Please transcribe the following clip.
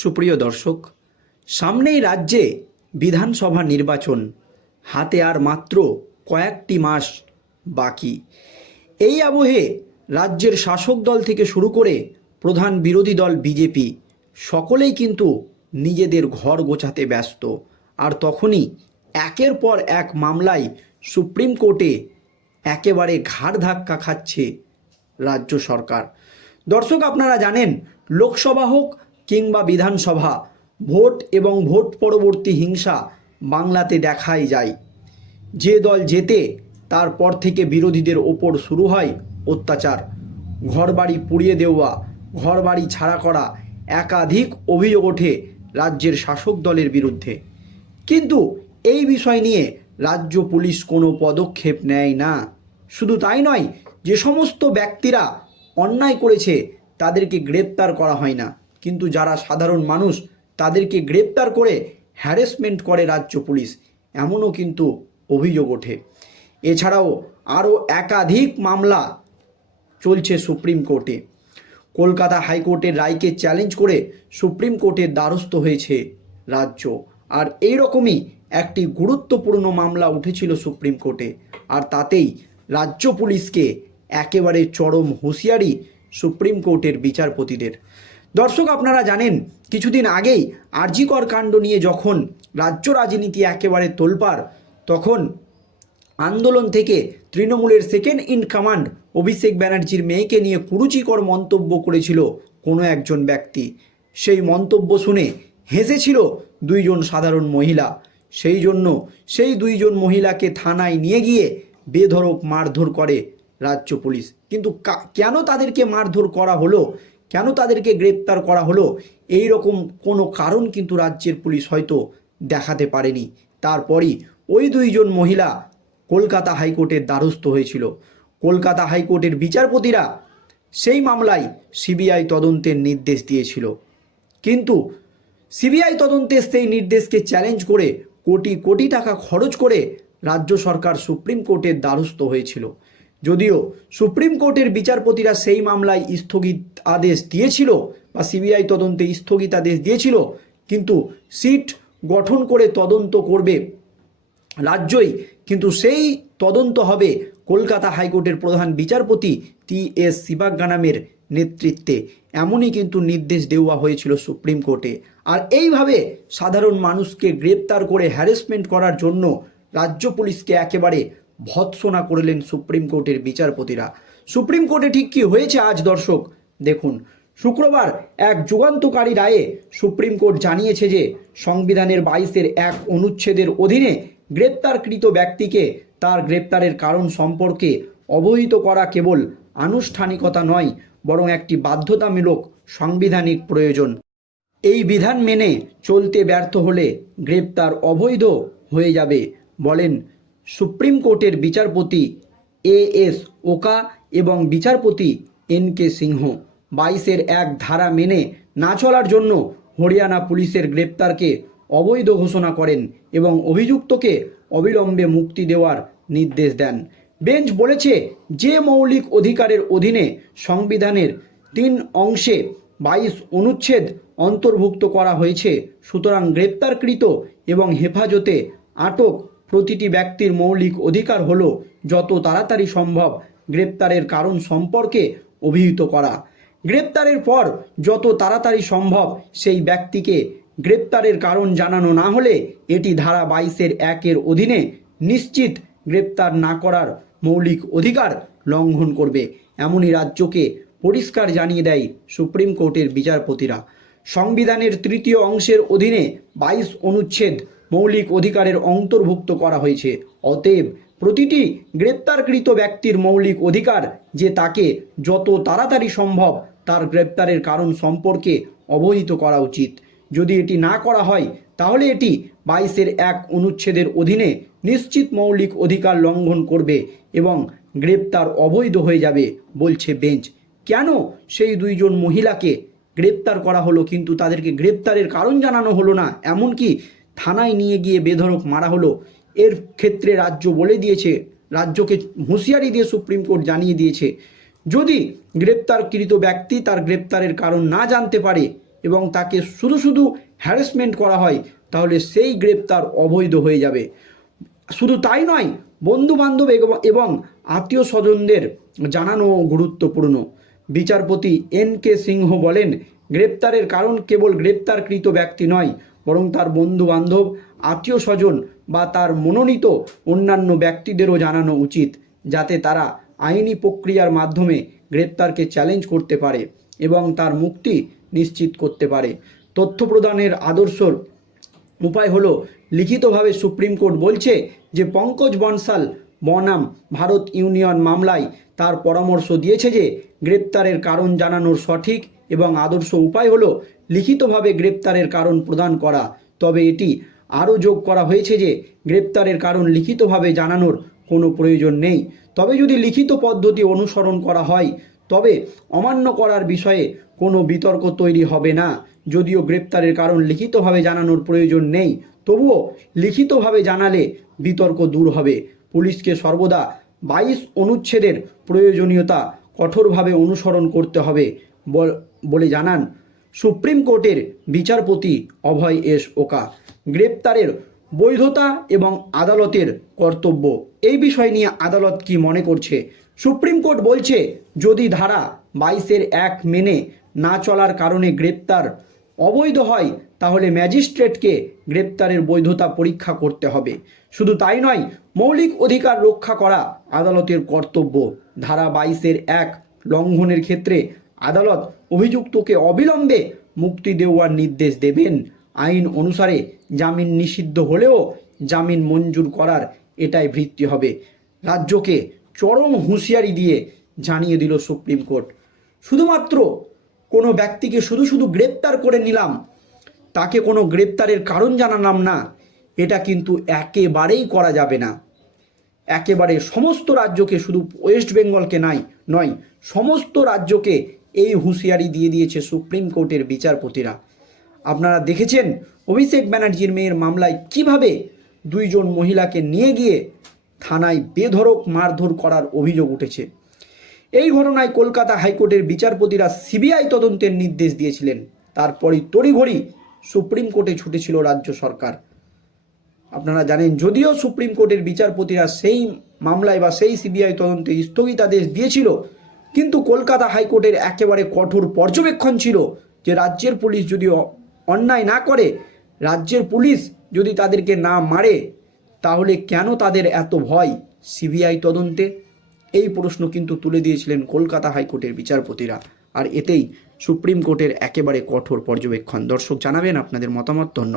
সুপ্রিয় দর্শক, সামনেই রাজ্যে বিধানসভা নির্বাচন, হাতে আর মাত্র কয়েকটি মাস বাকি। এই আবহে রাজ্যের শাসক দল থেকে শুরু করে প্রধান বিরোধী দল বিজেপি, সকলেই কিন্তু নিজেদের ঘর গোছাতে ব্যস্ত। আর তখনই একের পর এক মামলায় সুপ্রিম কোর্টে একেবারে ঘাড় ধাক্কা খাচ্ছে রাজ্য সরকার। দর্শক, আপনারা জানেন, লোকসভা হোক কিংবা বিধানসভা, ভোট এবং ভোট পরবর্তী হিংসা বাংলাতে দেখাই যায়। যে দল জেতে তারপর থেকে বিরোধীদের ওপর শুরু হয় অত্যাচার। ঘরবাড়ি পুড়িয়ে দেওয়া, ঘরবাড়ি ছাড়া করা একাধিক অভিযোগ ওঠে রাজ্যের শাসক দলের বিরুদ্ধে। কিন্তু এই বিষয় নিয়ে রাজ্য পুলিশ কোনো পদক্ষেপ নেয় না। শুধু তাই নয়, যে সমস্ত ব্যক্তিরা অন্যায় করেছে, তাদেরকে গ্রেপ্তার করা হয় না। কিন্তু যারা সাধারণ মানুষ, তাদেরকে গ্রেপ্তার করে হ্যারাসমেন্ট করে রাজ্য পুলিশ। এমনও কিন্তু অভিযোগ ওঠে। এছাড়াও আরও একাধিক মামলা চলছে সুপ্রিম কোর্টে। কলকাতা হাইকোর্টের রায়কে চ্যালেঞ্জ করে সুপ্রিম কোর্টের দ্বারস্থ হয়েছে রাজ্য। আর এই রকমই একটি গুরুত্বপূর্ণ মামলা উঠেছিল সুপ্রিম কোর্টে। আর তাতেই রাজ্য পুলিশকে একেবারে চরম হুঁশিয়ারি সুপ্রিম কোর্টের বিচারপতিদের। দর্শক, আপনারা জানেন, কিছুদিন আগেই আরজিকর কাণ্ড নিয়ে যখন রাজ্য রাজনীতি একেবারে তোলপাড়, তখন আন্দোলন থেকে তৃণমূলের সেকেন্ড ইন কমান্ড অভিষেক ব্যানার্জির মেয়েকে নিয়ে কুরুচিকর মন্তব্য করেছিল কোনো একজন ব্যক্তি। সেই মন্তব্য শুনে হেসেছিল দুইজন সাধারণ মহিলা। সেই জন্য সেই দুইজন মহিলাকে থানায় নিয়ে গিয়ে বেধড়ক মারধর করে রাজ্য পুলিশ। কিন্তু কেন তাদেরকে মারধর করা হলো? কেন তাদেরকে গ্রেপ্তার করা হলো? এই রকম কোনো কারণ কিন্তু রাজ্যের পুলিশ হয়তো দেখাতে পারেনি। তারপরই ওই দুইজন মহিলা কলকাতা হাইকোর্টের দ্বারস্থ হয়েছিল। কলকাতা হাইকোর্টের বিচারপতিরা সেই মামলায় সিবিআই তদন্তের নির্দেশ দিয়েছিল। কিন্তু সিবিআই তদন্তের সেই নির্দেশকে চ্যালেঞ্জ করে কোটি কোটি টাকা খরচ করে রাজ্য সরকার সুপ্রিম কোর্টের দ্বারস্থ হয়েছিল। যদিও সুপ্রিম কোর্টের বিচারপতিরা সেই মামলায় স্থগিত আদেশ দিয়েছিল বা সিবিআই তদন্তে স্থগিতাদেশ দিয়েছিল, কিন্তু সিট গঠন করে তদন্ত করবে রাজ্যই, কিন্তু সেই তদন্ত হবে কলকাতা হাইকোর্টের প্রধান বিচারপতি টি এস শিবাগানামের নেতৃত্বে। এমনই কিন্তু নির্দেশ দেওয়া হয়েছিল সুপ্রিম কোর্টে। আর এইভাবে সাধারণ মানুষকে গ্রেপ্তার করে হ্যারাসমেন্ট করার জন্য রাজ্য পুলিশকে একেবারে ভৎসনা করলেন সুপ্রিম কোর্টের বিচারপতিরা। সুপ্রিম কোর্টে ঠিক কি হয়েছে আজ, দর্শক? দেখুন, শুক্রবার এক যুগান্তকারী রায়ে সুপ্রিম কোর্ট জানিয়েছে যে, সংবিধানের বাইশের এক অনুচ্ছেদের অধীনে গ্রেপ্তারকৃত ব্যক্তিকে তার গ্রেপ্তারের কারণ সম্পর্কে অবহিত করা কেবল আনুষ্ঠানিকতা নয়, বরং একটি বাধ্যতামূলক সাংবিধানিক প্রয়োজন। এই বিধান মেনে চলতে ব্যর্থ হলে গ্রেপ্তার অবৈধ হয়ে যাবে, বলেন সুপ্রিম কোর্টের বিচারপতি এ এস ওকা এবং বিচারপতি এন কে সিংহ। বাইশের এক ধারা মেনে না চলার জন্য হরিয়ানা পুলিশের গ্রেপ্তারকে অবৈধ ঘোষণা করেন এবং অভিযুক্তকে অবিলম্বে মুক্তি দেওয়ার নির্দেশ দেন। বেঞ্চ বলেছে, যে মৌলিক অধিকারের অধীনে সংবিধানের তিন অংশে বাইশ অনুচ্ছেদ অন্তর্ভুক্ত করা হয়েছে, সুতরাং গ্রেপ্তারকৃত এবং হেফাজতে আটক প্রতিটি ব্যক্তির মৌলিক অধিকার হল যত তাড়াতাড়ি সম্ভব গ্রেপ্তারের কারণ সম্পর্কে অভিহিত করা। গ্রেপ্তারের পর যত তাড়াতাড়ি সম্ভব সেই ব্যক্তিকে গ্রেপ্তারের কারণ জানানো না হলে এটি ধারা বাইশের একের অধীনে নিশ্চিত গ্রেপ্তার না করার মৌলিক অধিকার লঙ্ঘন করবে। এমনই রাজ্যকে পরিষ্কার জানিয়ে দেয় সুপ্রিম কোর্টের বিচারপতিরা। সংবিধানের তৃতীয় অংশের অধীনে বাইশ অনুচ্ছেদ মৌলিক অধিকারের অন্তর্ভুক্ত করা হয়েছে। অতএব প্রতিটি গ্রেপ্তারকৃত ব্যক্তির মৌলিক অধিকার যে তাকে যত তাড়াতাড়ি সম্ভব তার গ্রেপ্তারের কারণ সম্পর্কে অবহিত করা উচিত। যদি এটি না করা হয়, তাহলে এটি বাইশের এক অনুচ্ছেদের অধীনে নিশ্চিত মৌলিক অধিকার লঙ্ঘন করবে এবং গ্রেপ্তার অবৈধ হয়ে যাবে, বলছে বেঞ্চ। কেন সেই দুইজন মহিলাকে গ্রেপ্তার করা হলো, কিন্তু তাদেরকে গ্রেপ্তারের কারণ জানানো হলো না? এমনকি থানায় নিয়ে গিয়ে বেধড়ক মারা হলো। এর ক্ষেত্রে রাজ্য বলে দিয়েছে, রাজ্যকে হুঁশিয়ারি দিয়ে সুপ্রিম কোর্ট জানিয়ে দিয়েছে। যদি গ্রেপ্তারকৃত ব্যক্তি তার গ্রেপ্তারের কারণ না জানতে পারে এবং তাকে শুধু শুধু হ্যারাসমেন্ট করা হয়, তাহলে সেই গ্রেপ্তার অবৈধ হয়ে যাবে। শুধু তাই নয় বন্ধু বান্ধব এবং আত্মীয় স্বজনদের জানানো গুরুত্বপূর্ণ। বিচারপতি এন কে সিংহ বলেন, গ্রেপ্তারের কারণ কেবল গ্রেপ্তারকৃত ব্যক্তি নয় বরং তার বন্ধু বান্ধব আত্মীয় স্বজন বা তার মনোনীত অন্যান্য ব্যক্তিদেরও জানানো উচিত, যাতে তারা আইনি প্রক্রিয়ার মাধ্যমে গ্রেপ্তারকে চ্যালেঞ্জ করতে পারে এবং তার মুক্তি নিশ্চিত করতে পারে। তথ্য প্রদানের আদর্শর উপায় হলো, লিখিতভাবে সুপ্রিম কোর্ট বলছে যে পঙ্কজ বনসাল বনাম ভারত ইউনিয়ন মামলায় তার পরামর্শ দিয়েছে যে গ্রেপ্তারের কারণ জানানোর সঠিক এবং আদর্শ উপায় হলো লিখিতভাবে গ্রেপ্তারের কারণ প্রদান করা। তবে এটি আরও যোগ করা হয়েছে যে, গ্রেপ্তারের কারণ লিখিতভাবে জানানোর কোনো প্রয়োজন নেই। তবে যদি লিখিত পদ্ধতি অনুসরণ করা হয়, তবে অমান্য করার বিষয়ে কোনো বিতর্ক তৈরি হবে না। যদিও গ্রেপ্তারের কারণ লিখিতভাবে জানানোর প্রয়োজন নেই, তবুও লিখিতভাবে জানালে বিতর্ক দূর হবে। পুলিশকে সর্বদা বাইশ অনুচ্ছেদের প্রয়োজনীয়তা কঠোরভাবে অনুসরণ করতে হবে বল- জানান সুপ্রিম কোর্টের বিচারপতি অভয় এস ওকা। গ্রেপ্তারের বৈধতা এবং আদালতের কর্তব্য। এই বিষয় নিয়ে আদালত কি মনে করছে? সুপ্রিম কোর্ট বলছে, যদি ধারা বাইশের এক মেনে না চলার কারণে গ্রেপ্তার অবৈধ হয়, তাহলে ম্যাজিস্ট্রেটকে গ্রেপ্তারের বৈধতা পরীক্ষা করতে হবে। শুধু তাই নয়, মৌলিক অধিকার রক্ষা করা আদালতের কর্তব্য। ধারা বাইশের এক লঙ্ঘনের ক্ষেত্রে আদালত অভিযুক্তকে অবিলম্বে মুক্তি দেওয়ার নির্দেশ দেবেন। আইন অনুসারে জামিন নিষিদ্ধ হলেও জামিন মঞ্জুর করার এটাই ভিত্তি হবে। রাজ্যকে চরম হুঁশিয়ারি দিয়ে জানিয়ে দিল সুপ্রিম কোর্ট। শুধুমাত্র কোনো ব্যক্তিকে শুধু শুধু গ্রেপ্তার করে নিলাম, তাকে কোনো গ্রেপ্তারের কারণ জানালাম না, এটা কিন্তু একেবারেই করা যাবে না। একেবারে সমস্ত রাজ্যকে শুধু ওয়েস্ট বেঙ্গলকে নাই, নয়, সমস্ত রাজ্যকে এই হুঁশিয়ারি দিয়ে দিয়েছে সুপ্রিম কোর্টের বিচারপতিরা। আপনারা দেখেছেন অভিষেক ব্যানার্জির মেয়ের মামলায় কীভাবে দুইজন মহিলাকে নিয়ে গিয়ে থানায় বেধড়ক মারধর করার অভিযোগ উঠেছে। এই ঘটনায় কলকাতা হাইকোর্টের বিচারপতিরা সিবিআই তদন্তের নির্দেশ দিয়েছিলেন। তারপরই তড়িঘড়ি সুপ্রিম কোর্টে ছুটেছিল রাজ্য সরকার। আপনারা জানেন, যদিও সুপ্রিম কোর্টের বিচারপতিরা সেই মামলায় বা সেই সিবিআই তদন্তে স্থগিতাদেশ দিয়েছিল কিন্তু কলকাতা হাইকোর্টের একেবারে কঠোর পর্যবেক্ষণ ছিল যে রাজ্যের পুলিশ যদি অন্যায় না করে, রাজ্যের পুলিশ যদি তাদেরকে না মারে, তাহলে কেন তাদের এত ভয় সিবিআই তদন্তে? এই প্রশ্ন কিন্তু তুলে দিয়েছিলেন কলকাতা হাইকোর্টের বিচারপতিরা। আর এতেই সুপ্রিম কোর্টের একেবারে কঠোর পর্যবেক্ষণ। দর্শক জানাবেন আপনাদের মতামত। ধন্যবাদ।